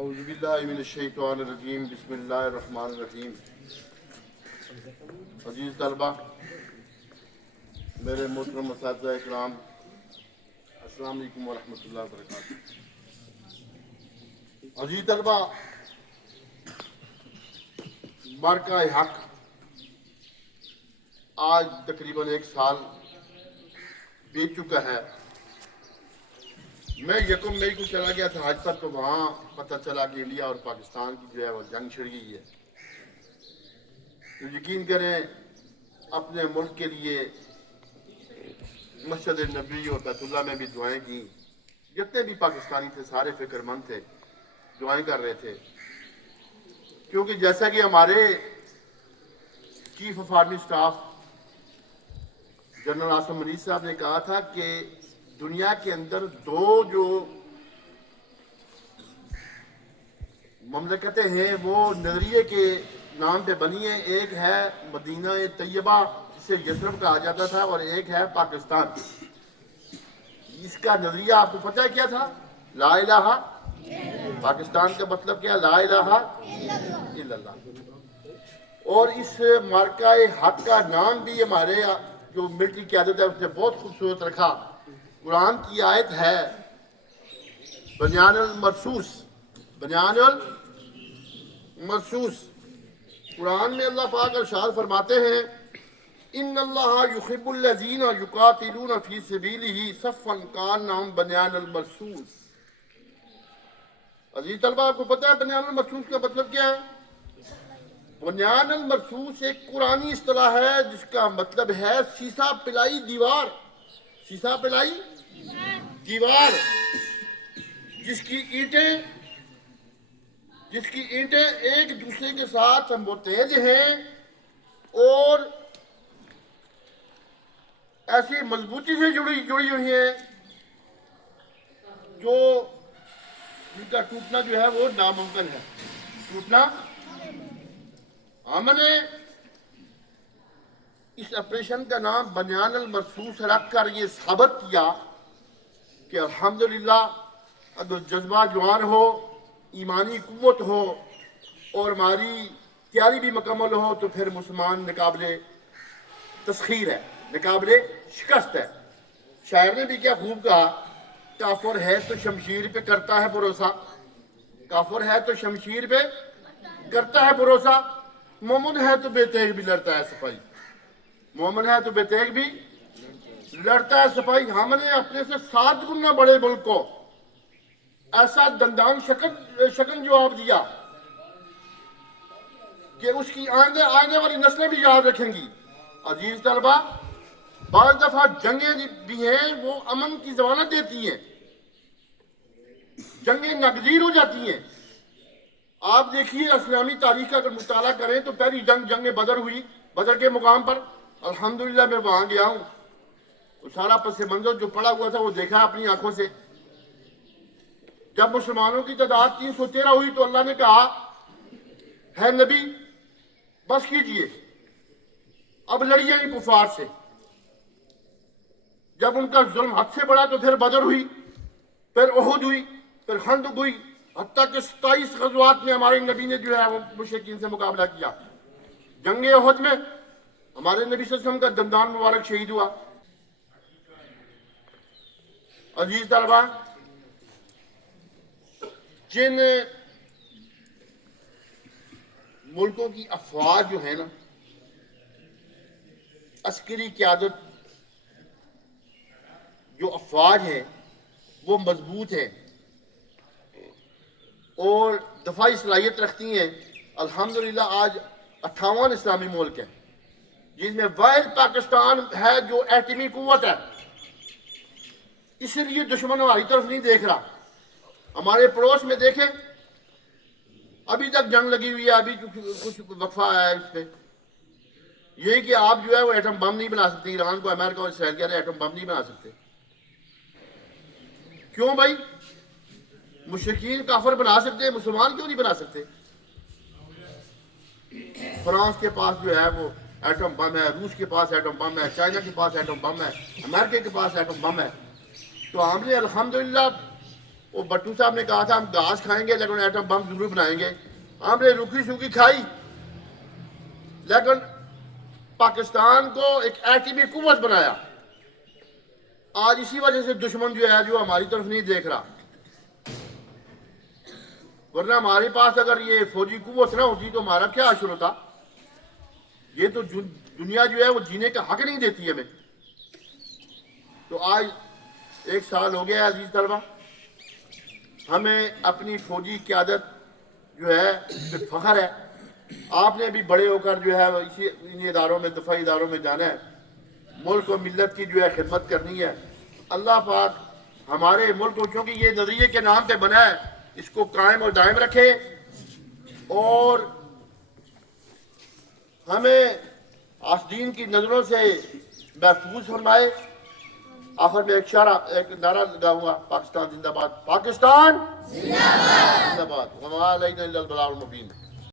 اعوذ باللہ من الشیطان الرجیم بسم اللہ الرحمن الرحیم۔ عزیز طلبہ، میرے محترم اساتذہ اکرام، السلام علیکم ورحمۃ اللہ وبرکاتہ۔ عزیز طلبہ، معرکہ حق آج تقریباً 1 سال بیت چکا ہے۔ میں 1 مئی کو چلا گیا تھا حج پر، تو وہاں پتہ چلا کہ انڈیا اور پاکستان کی جو ہے وہ جنگ چھڑ گئی ہے۔ تو یقین کریں، اپنے ملک کے لیے مسجد نبوی اور بیت اللہ میں بھی دعائیں کی۔ جتنے بھی پاکستانی تھے سارے فکر مند تھے، دعائیں کر رہے تھے، کیونکہ جیسا کہ ہمارے chief of army staff general Asim Munir صاحب نے کہا تھا کہ دنیا کے اندر 2 جو مملکتیں ہیں وہ نظریے کے نام پہ بنی ہیں، ایک ہے مدینہ طیبہ جسے یثرب کہا جاتا تھا، اور ایک ہے پاکستان۔ اس کا نظریہ آپ کو پتہ ہے کیا تھا؟ لا الہ، پاکستان کا مطلب کیا؟ لا الہ الا اللہ۔ اور اس معرکہ حق کا نام بھی ہمارے جو ملٹری قیادت ہے اس نے بہت خوبصورت رکھا۔ قرآن کی آیت ہے بنیان المرصوص، بنیان المرصوص۔ قرآن میں اللہ پاک ارشاد فرماتے ہیں، ان اللہ یحب الذین یقاتلون فی سبیلہ صفا کانہم بنیان المرصوص۔ عزیز طلبہ، آپ کو پتہ ہے بنیان المرصوص کا مطلب کیا ہے؟ بنیان المرصوص ایک قرآنی اصطلاح ہے جس کا مطلب ہے سیسا پلائی دیوار، سیسا پلائی دیوار، جس کی اینٹیں ایک دوسرے کے ساتھ متحد ہیں اور ایسی مضبوطی سے جڑی ہوئی ہیں جو جن کا ٹوٹنا جو ہے وہ ناممکن ہے، ٹوٹنا۔ ہم نے اس آپریشن کا نام بنیان المرصوص رکھ کر یہ ثابت کیا کہ الحمدللہ اگر جذبہ جوان ہو، ایمانی قوت ہو اور ہماری تیاری بھی مکمل ہو تو پھر مسلمان ناقابل تسخیر ہے، ناقابل شکست ہے۔ شاعر نے بھی کیا خوب کہا، کافر ہے تو شمشیر پہ کرتا ہے بھروسہ، کافر ہے تو شمشیر پہ کرتا ہے بھروسہ، مومن ہے تو بے تیغ بھی لڑتا ہے سپاہی، مومن ہے تو بے تیغ بھی لڑتا ہے سپاہی۔ ہم نے اپنے سے 7 گنا بڑے ملک کو ایسا دندان شکن جواب دیا کہ اس کی آنے والی نسلیں بھی یاد رکھیں گی۔ عزیز طلبہ، بعض دفعہ جنگیں بھی ہیں وہ امن کی ضمانت دیتی ہیں، جنگیں ناگزیر ہو جاتی ہیں۔ آپ دیکھیے اسلامی تاریخ کا اگر مطالعہ کریں تو پہلی جنگ بدر ہوئی، بدر کے مقام پر الحمدللہ میں وہاں گیا ہوں، وہ سارا پس منظر جو پڑا ہوا تھا وہ دیکھا اپنی آنکھوں سے۔ جب مسلمانوں کی تعداد 313 ہوئی تو اللہ نے کہا، ہے نبی بس کیجئے، اب لڑیے نہیں کفار سے۔ جب ان کا ظلم حد سے بڑھا تو پھر بدر ہوئی، پھر احد ہوئی، پھر خندق ہوئی، حتیٰ کہ 27 غزوات میں ہمارے نبی نے جو ہے وہ مشرکین سے مقابلہ کیا۔ جنگ احد میں ہمارے نبی صلی اللہ علیہ وسلم کا دندان مبارک شہید ہوا۔ عزیز طلبہ، جن ملکوں کی افواج جو ہیں نا، عسکری قیادت جو افواج ہے وہ مضبوط ہے اور دفاعی صلاحیت رکھتی ہیں، الحمدللہ آج 58 اسلامی ملک ہیں جن میں واحد پاکستان ہے جو ایٹمی قوت ہے۔ اس لیے دشمن ہماری طرف نہیں دیکھ رہا۔ ہمارے پڑوس میں دیکھیں، ابھی تک جنگ لگی ہوئی ہے، ابھی کچھ وقفہ ہے اس پہ، یہی کہ آپ جو ہے وہ ایٹم بم نہیں بنا سکتے۔ ایران کو امریکہ اور اسرائیل کہہ رہے ہیں ایٹم بم نہیں بنا سکتے۔ کیوں بھائی؟ مشرکین کافر بنا سکتے ہیں، مسلمان کیوں نہیں بنا سکتے؟ فرانس کے پاس جو ہے وہ ایٹم بم ہے، روس کے پاس ایٹم بم ہے، چائنا کے پاس ایٹم بم ہے، امریکہ کے پاس ایٹم بم ہے۔ تو ہم نے الحمدللہ وہ بٹو صاحب نے کہا تھا ہم گھاس کھائیں گے لیکن ایٹم بم ضرور بنائیں گے. ہم نے روکھی سوکھی کھائی لیکن پاکستان کو ایک ایٹمی قوت بنایا. آج اسی وجہ سے دشمن جو ہے جو ہماری طرف نہیں دیکھ رہا، ورنہ ہمارے پاس اگر یہ فوجی قوت نہ ہوتی تو ہمارا کیا حشر ہوتا. یہ تو دنیا جو ہے وہ جینے کا حق نہیں دیتی ہمیں. تو آج 1 سال ہو گیا ہے عزیز طلبہ، ہمیں اپنی فوجی قیادت جو ہے پہ فخر ہے. آپ نے بھی بڑے ہو کر جو ہے ان اداروں میں، دفاعی اداروں میں جانا ہے، ملک و ملت کی جو ہے خدمت کرنی ہے. اللہ پاک ہمارے ملک کو، چونکہ یہ نظریے کے نام پہ بنا ہے، اس کو قائم اور دائم رکھے اور ہمیں آسدین کی نظروں سے محفوظ فرمائے. آخر میں ایک نعرہ لگاؤں گا، پاکستان زندہ باد، پاکستان زندہ باد، وما علینا الا البلاغ المبین.